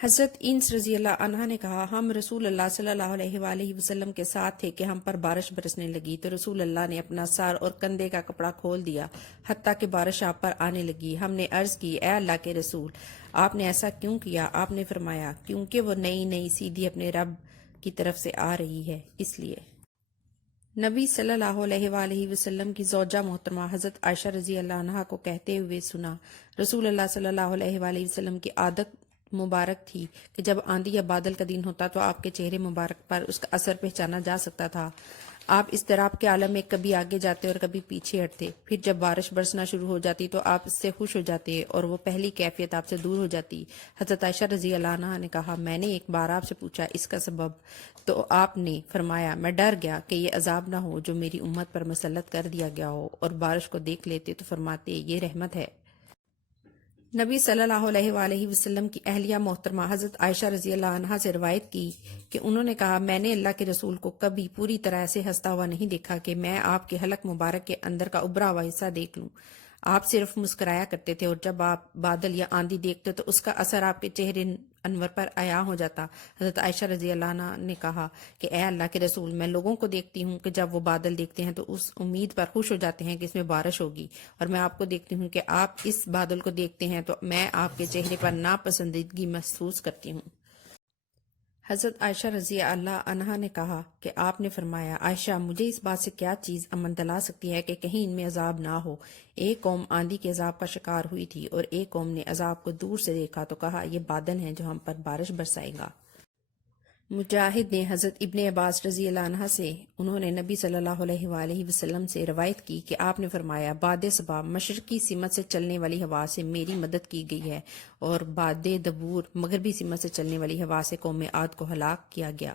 حضرت انس رضی اللہ عنہ نے کہا، ہم رسول اللہ صلی اللہ علیہ وآلہ وسلم کے ساتھ تھے کہ ہم پر بارش برسنے لگی تو رسول اللہ نے اپنا سر اور کندھے کا کپڑا کھول دیا حتیٰ کہ بارش آپ پر آنے لگی۔ ہم نے عرض کی، اے اللہ کے رسول، آپ نے ایسا کیوں کیا؟ آپ نے فرمایا، کیونکہ وہ نئی نئی سیدھی اپنے رب کی طرف سے آ رہی ہے، اس لیے۔ نبی صلی اللہ علیہ وآلہ وسلم کی زوجہ محترمہ حضرت عائشہ رضی اللہ عنہا کو کہتے ہوئے سنا، رسول اللہ صلی اللہ علیہ وآلہ وسلم کی عادت مبارک تھی کہ جب آندھی یا بادل کا دن ہوتا تو آپ کے چہرے مبارک پر اس کا اثر پہچانا جا سکتا تھا۔ آپ اضطراب کے عالم میں کبھی آگے جاتے اور کبھی پیچھے ہٹتے، پھر جب بارش برسنا شروع ہو جاتی تو آپ اس سے خوش ہو جاتے اور وہ پہلی کیفیت آپ سے دور ہو جاتی۔ حضرت عائشہ رضی اللہ عنہا نے کہا، میں نے ایک بار آپ سے پوچھا اس کا سبب، تو آپ نے فرمایا، میں ڈر گیا کہ یہ عذاب نہ ہو جو میری امت پر مسلط کر دیا گیا ہو، اور بارش کو دیکھ لیتے تو فرماتے یہ رحمت ہے۔ نبی صلی اللہ علیہ وآلہ وسلم کی اہلیہ محترمہ حضرت عائشہ رضی اللہ عنہا سے روایت کی کہ انہوں نے کہا، میں نے اللہ کے رسول کو کبھی پوری طرح سے ہنستا ہوا نہیں دیکھا کہ میں آپ کے حلق مبارک کے اندر کا ابھرا ہوا حصہ دیکھ لوں۔ آپ صرف مسکرایا کرتے تھے، اور جب آپ بادل یا آندھی دیکھتے تو اس کا اثر آپ کے چہرے انور پر عیاں ہو جاتا۔ حضرت عائشہ رضی اللہ عنہا نے کہا کہ اے اللہ کے رسول، میں لوگوں کو دیکھتی ہوں کہ جب وہ بادل دیکھتے ہیں تو اس امید پر خوش ہو جاتے ہیں کہ اس میں بارش ہوگی، اور میں آپ کو دیکھتی ہوں کہ آپ اس بادل کو دیکھتے ہیں تو میں آپ کے چہرے پر ناپسندیدگی محسوس کرتی ہوں۔ حضرت عائشہ رضی اللہ عنہا نے کہا کہ آپ نے فرمایا، عائشہ، مجھے اس بات سے کیا چیز امن دلا سکتی ہے کہ کہیں ان میں عذاب نہ ہو؟ ایک قوم آندھی کے عذاب کا شکار ہوئی تھی اور ایک قوم نے عذاب کو دور سے دیکھا تو کہا، یہ بادل ہیں جو ہم پر بارش برسائے گا۔ مجاہد نے حضرت ابن عباس رضی اللہ عنہ سے، انہوں نے نبی صلی اللہ علیہ وآلہ وسلم سے روایت کی کہ آپ نے فرمایا، باد صبا مشرقی سمت سے چلنے والی ہوا سے میری مدد کی گئی ہے، اور باد دبور مغربی سمت سے چلنے والی ہوا سے قوم عاد کو ہلاک کیا گیا۔